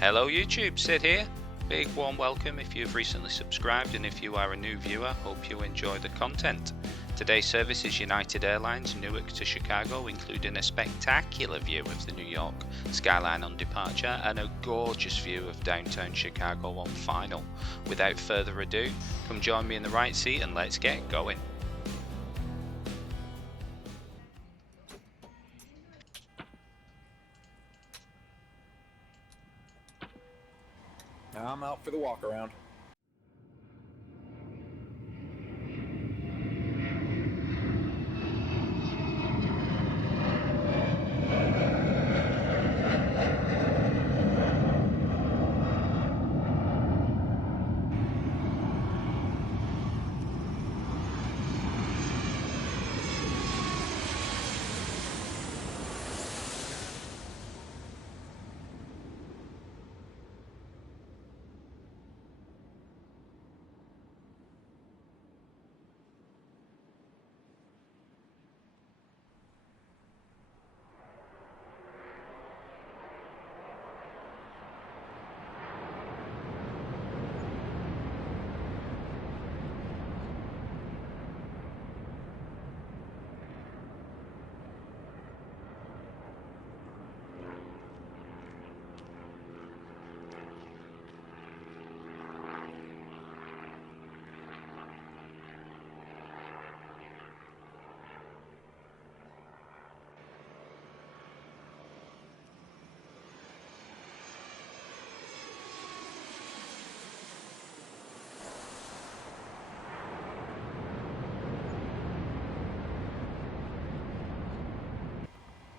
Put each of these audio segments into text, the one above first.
Hello YouTube, Sid here. Big warm welcome if you've recently subscribed, and if you are a new viewer, hope you enjoy the content. Today's service is United Airlines Newark to Chicago, including a spectacular view of the New York skyline on departure and a gorgeous view of downtown Chicago on final. Without further ado, come join me in the right seat and let's get going. I'm out for the walkaround.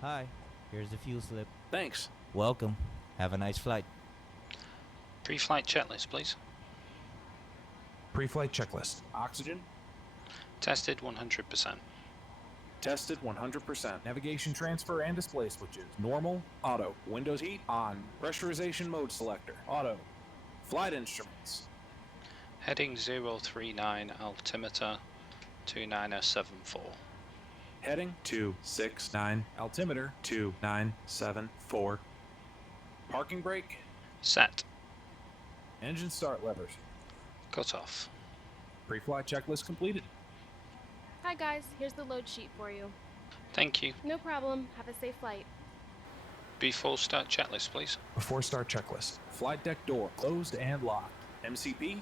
Hi, here's the fuel slip. Thanks. Welcome. Have a nice flight. Pre-flight checklist, please. Preflight checklist. Oxygen, Tested 100%. tested 100%. Navigation transfer and display switches. Normal, auto. Windows heat, on. Pressurization mode selector, auto. Flight instruments. Heading 039, altimeter 2974. Heading 269, altimeter 2974. Parking brake, Set. engine start levers. Cut off. Pre-flight checklist completed. Hi guys, here's the load sheet for you. Thank you. No problem, have a safe flight. Before start checklist, please. Before start checklist. Flight deck door closed and locked. MCP,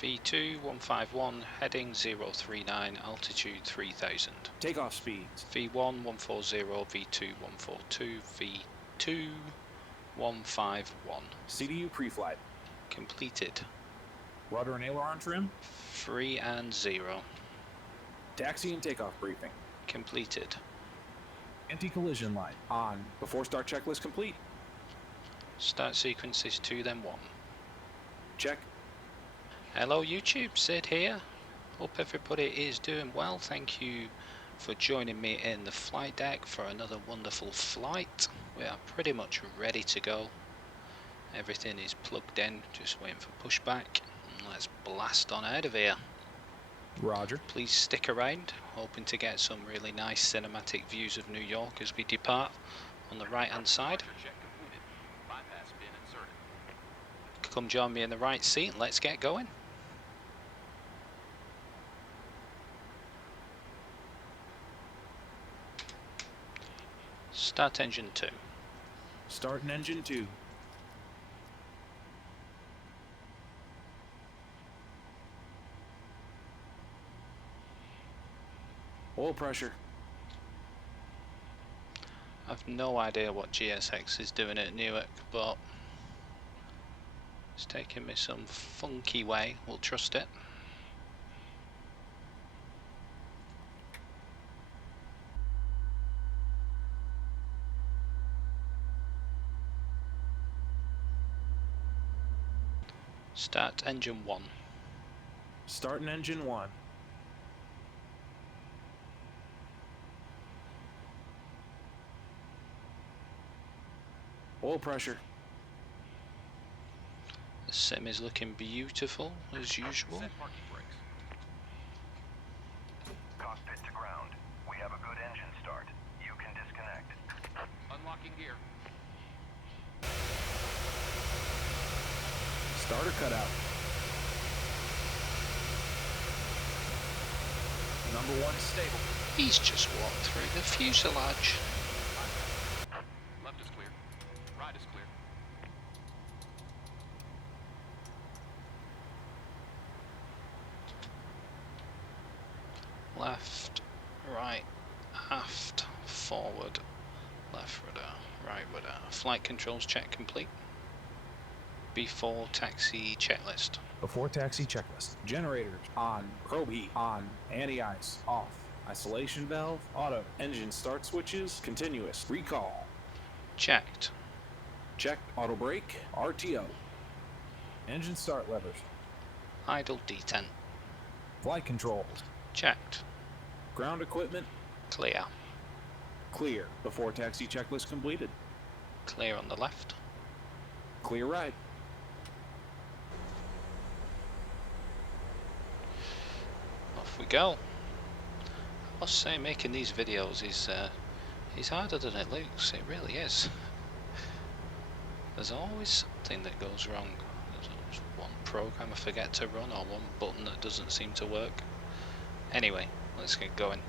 V2 151, heading 039, altitude 3000. takeoff speeds. V1 140, V2 142, V2 151. CDU pre-flight. Completed. Rudder and aileron trim. 3 and 0. Taxi and takeoff briefing. Completed. Anti-collision light on. Before start checklist complete. Start sequence is 2 then 1. Check. Hello YouTube, Sid here. Hope everybody is doing well. Thank you for joining me in the flight deck for another wonderful flight. We are pretty much ready to go. Everything is plugged in, just waiting for pushback. Let's blast on out of here. Roger. Please stick around, hoping to get some really nice cinematic views of New York as we depart on the right hand side. Come join me in the right seat and let's get going. Start engine 2. Starting engine 2. Oil pressure. I've no idea what GSX is doing at Newark, but it's taking me some funky way. We'll trust it. Start engine 1. Starting engine 1. Oil pressure. The sim is looking beautiful as usual. Cockpit to ground. We have a good engine start. You can disconnect. Unlocking gear. Starter cutout. Number 1 stable. He's just walked through the fuselage. Left is clear. Right is clear. Left, right, aft, forward, left rudder, right rudder. Flight controls check complete. Before taxi checklist. Before taxi checklist. Generators on. Probe heat on. Anti-ice off. Isolation valve auto. Engine start switches continuous. Recall. Checked. Checked. Auto brake. RTO. Engine start levers. Idle detent. Flight controls. Checked. Ground equipment. Clear. Clear. Before taxi checklist completed. Clear on the left. Clear right. Off we go. I must say, making these videos is harder than it looks. It really is. There's always something that goes wrong. There's always one program I forget to run or one button that doesn't seem to work. Anyway, let's get going.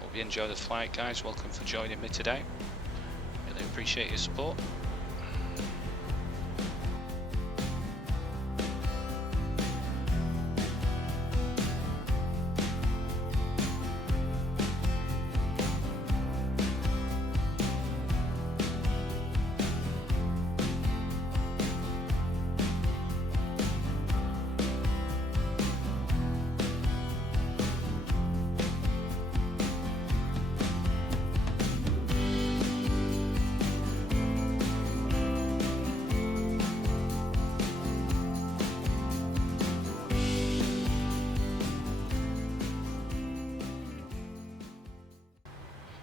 Hope you enjoy the flight, guys. Welcome for joining me today. Really appreciate your support.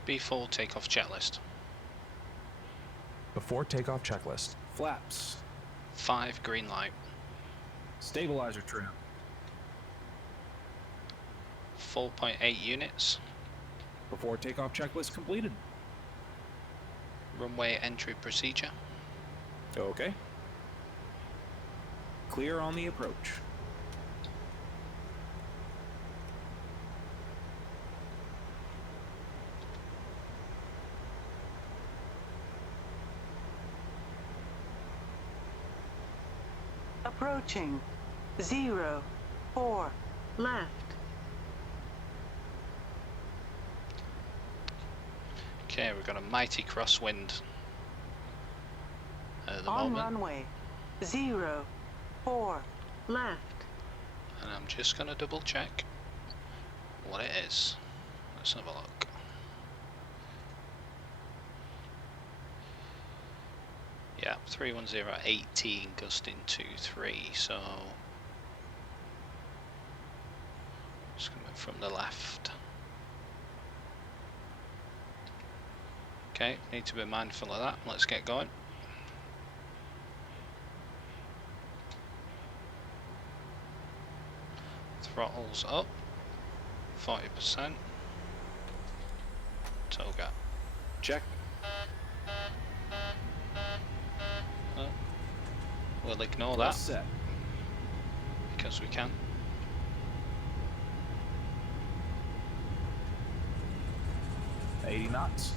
B4 takeoff checklist. Before takeoff checklist. Flaps. 5 green light. Stabilizer trim. 4.8 units. Before takeoff checklist completed. Runway entry procedure. Okay. Clear on the approach. Approaching 04 left. Okay, we've got a mighty crosswind at the On moment, runway 04 left. and I'm just going to double check what it is. Let's have a look. Yeah, 31018 gusting 23, so it's coming from the left. Okay, need to be mindful of that. Let's get going. Throttles up, 40%. Toga. Check. We'll ignore Well that set. because we can. $80 knots.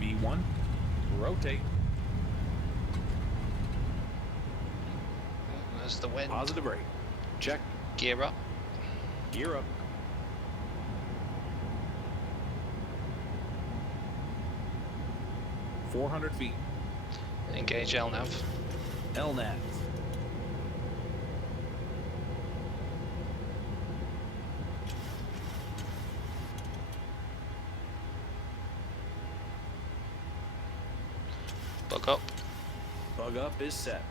V1. Rotate. Oh, there's the wind. Positive brake. Check. Gear up. Gear up. $400 feet. Engage LNAV. LNAV. Bug up. Bug up is set.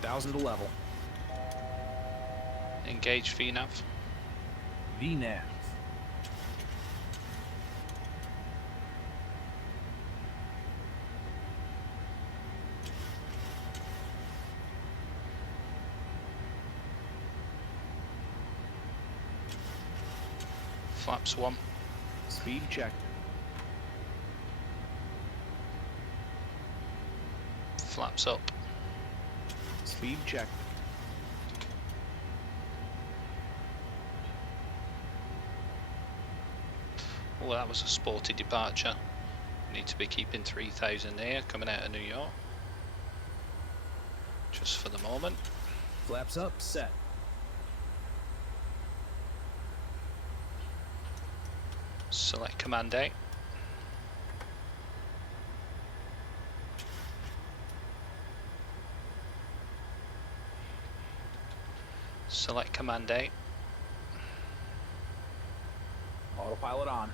1,000 to level. Engage VNAV. VNAV. Flaps 1. Speed check. Flaps up. Speed check. Oh, that was a sporty departure. Need to be keeping 3000 here coming out of New York. Just for the moment. Flaps up, set. Select Command A. Select Command A. Autopilot on.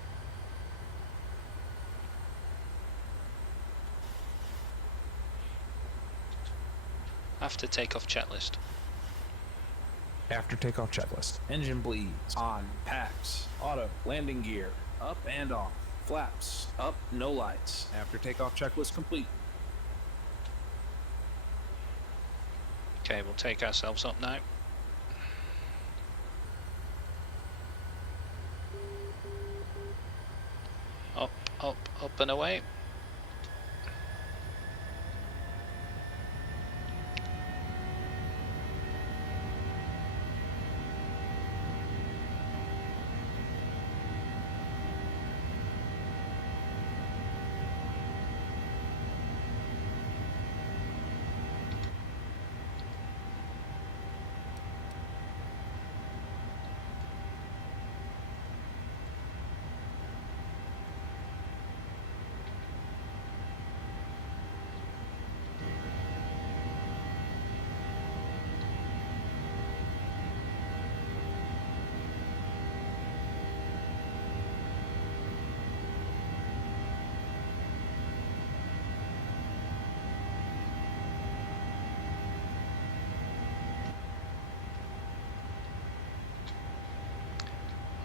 After takeoff checklist. After takeoff checklist. Engine bleeds. On. Packs. Auto. Landing gear. Up and off. Flaps. Up. No lights. After takeoff checklist complete. Okay, we'll take ourselves up now. Up, up, up and away.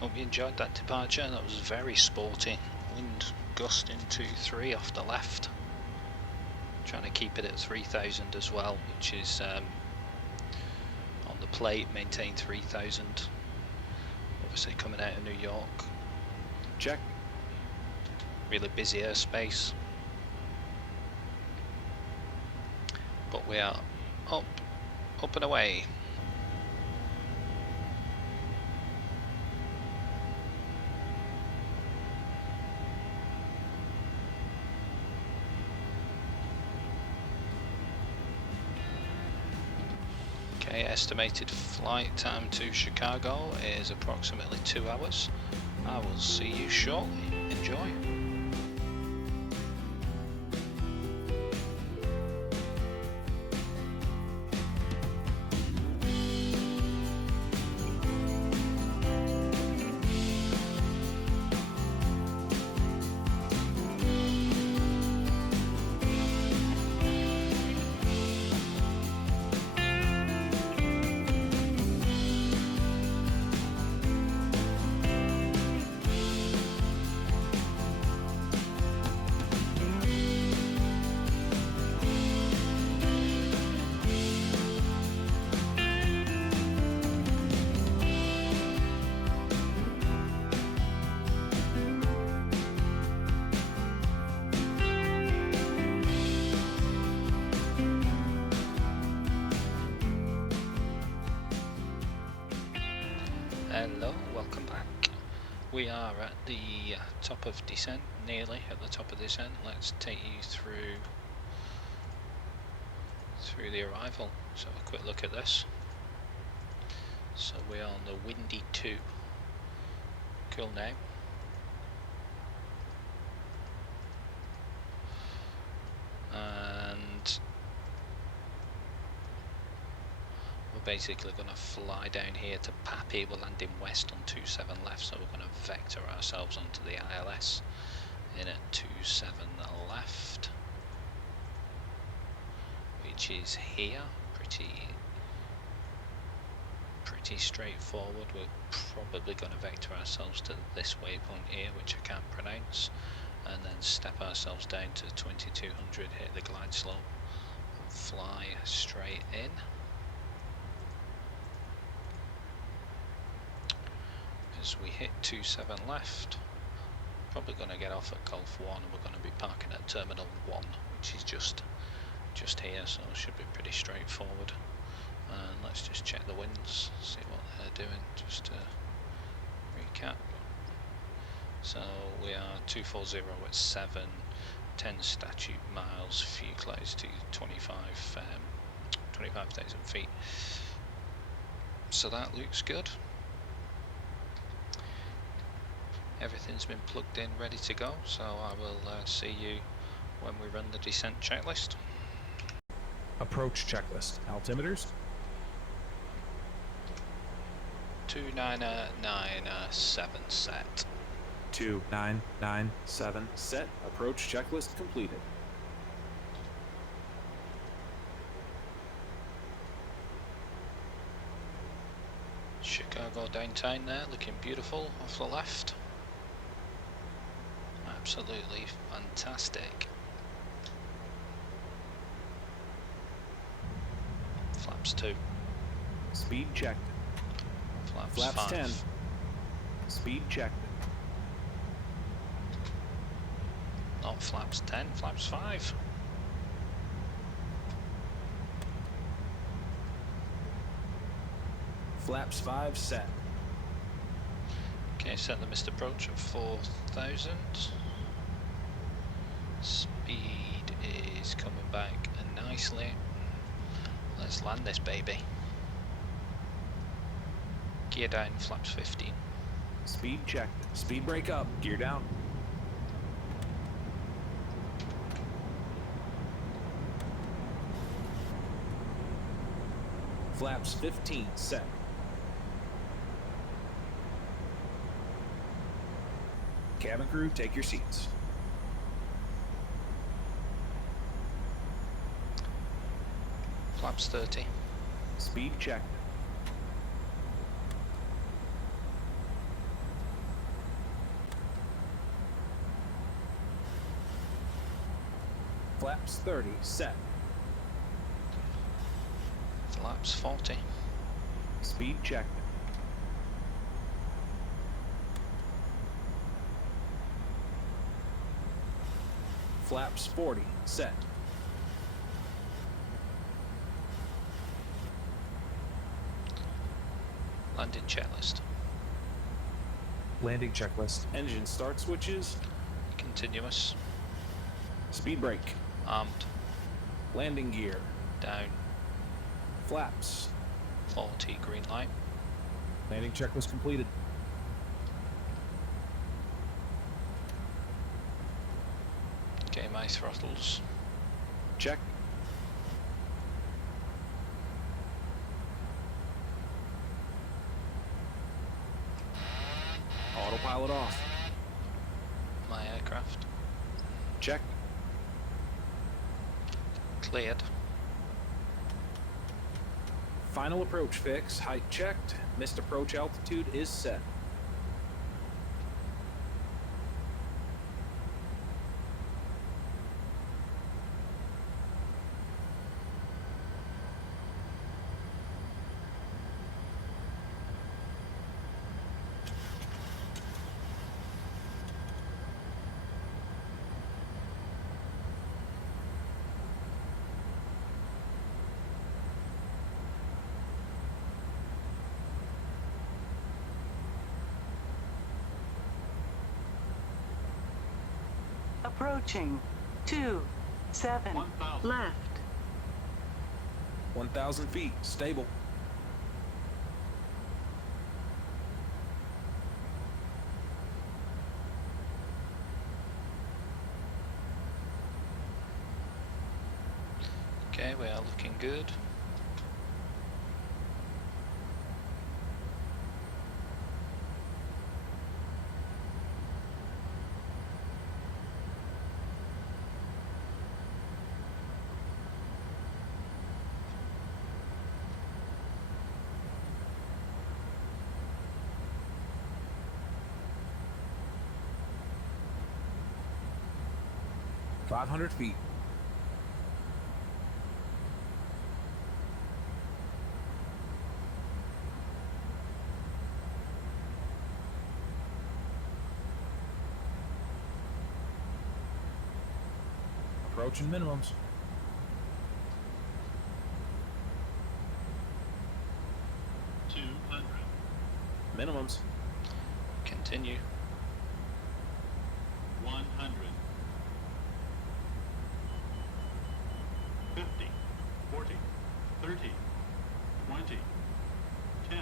Hope you enjoyed that departure. That was very sporty. Wind gusting to 3 off the left. Trying to keep it at 3000 as well, which is on the plate, maintain 3000. Obviously coming out of New York. Check. Really busy airspace. But we are up and away. Okay, estimated flight time to Chicago is approximately 2 hours. I will see you shortly. Enjoy. Hello, welcome back. We are at the top of descent, nearly at the top of descent. Let's take you through the arrival. So a quick look at this. So we are on the Windy 2. Cool name. And we're basically going to fly down here to Pappy. We're landing west on 27 left, so we're going to vector ourselves onto the ILS in at 27 left, which is here. Pretty straightforward. We're probably going to vector ourselves to this waypoint here, which I can't pronounce, and then step ourselves down to 2200, hit the glide slope and fly straight in. as we hit 27 left. Probably going to get off at Gulf 1 and we're going to be parking at Terminal 1, which is just here, so it should be pretty straightforward. And let's just check the winds, see what they're doing, just to recap. So we are 240 at 7, 10 statute miles, few close to 25,000 feet. So that looks good. Everything's been plugged in, ready to go, so I will see you when we run the descent checklist. Approach checklist. Altimeters. 2997 set. 2997 set. Approach checklist completed. Chicago downtown there, looking beautiful off the left. Absolutely fantastic. Flaps 2. Speed checked. Flaps 5. 10. Speed checked. Not flaps 10, flaps 5. Flaps 5 set. Okay, set the missed approach at 4,000. Speed is coming back nicely. Let's land this baby. Gear down, flaps 15. Speed checked. Speed brake up. Gear down. Flaps 15 set. Cabin crew, take your seats. Flaps 30. Speed checked. Flaps 30 set. Flaps 40. Speed checked. Flaps 40 set. Landing checklist. Landing checklist. Engine start switches. Continuous. Speed brake. Armed. Landing gear. Down. Flaps. 40 green light. Landing checklist completed. Okay, my throttles. Check. Autopilot off. My aircraft. Check. Cleared. Final approach fix. Height checked. Missed approach altitude is set. Approaching 27 left. 1,000 feet. Stable. Okay, we are looking good. Five 500 feet. Approaching minimums. Minimums. Continue. 100. 50. 40. 30. 20. 10.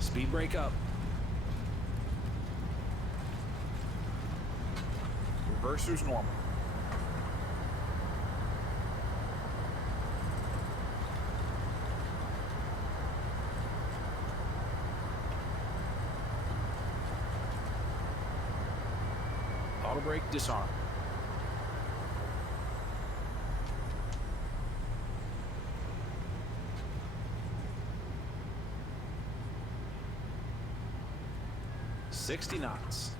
Speed brake up. Reverser's normal. Auto brake disarm. "60 knots.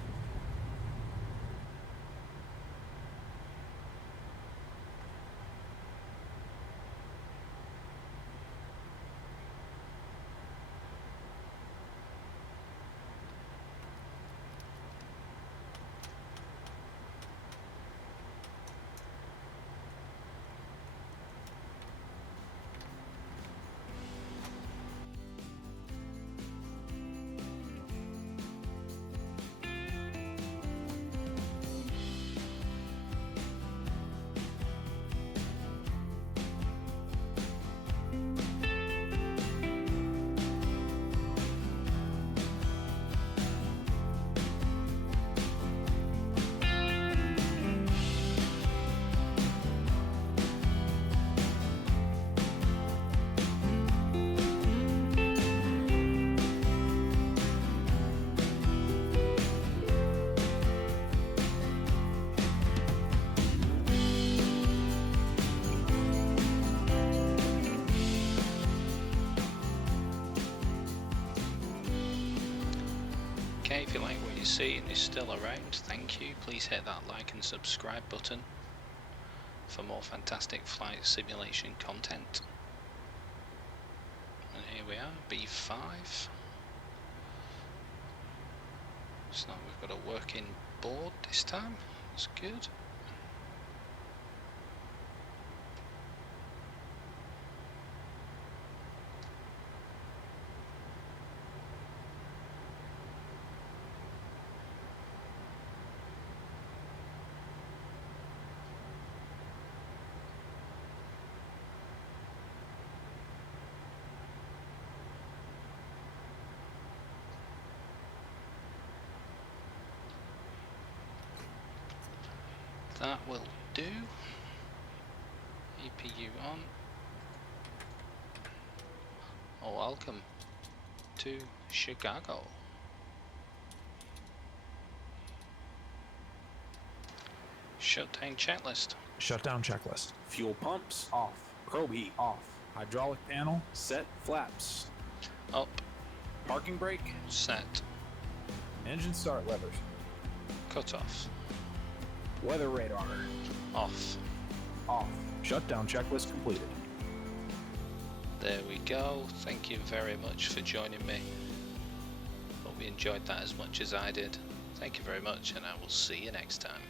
Okay, if you like what you see and is still around, thank you. Please hit that like and subscribe button for more fantastic flight simulation content. And here we are, B5. So we've got a working board this time, that's good. That will do. EPU on. Oh, welcome to Chicago. Shutdown checklist. Shutdown checklist. Fuel pumps off. Probe heat off. Hydraulic panel set. Flaps. Up. Parking brake Set. engine start levers. Cut off. Weather radar Off. off. Shutdown checklist completed. There we go. Thank you very much for joining me. Hope you enjoyed that as much as I did. Thank you very much, and I will see you next time.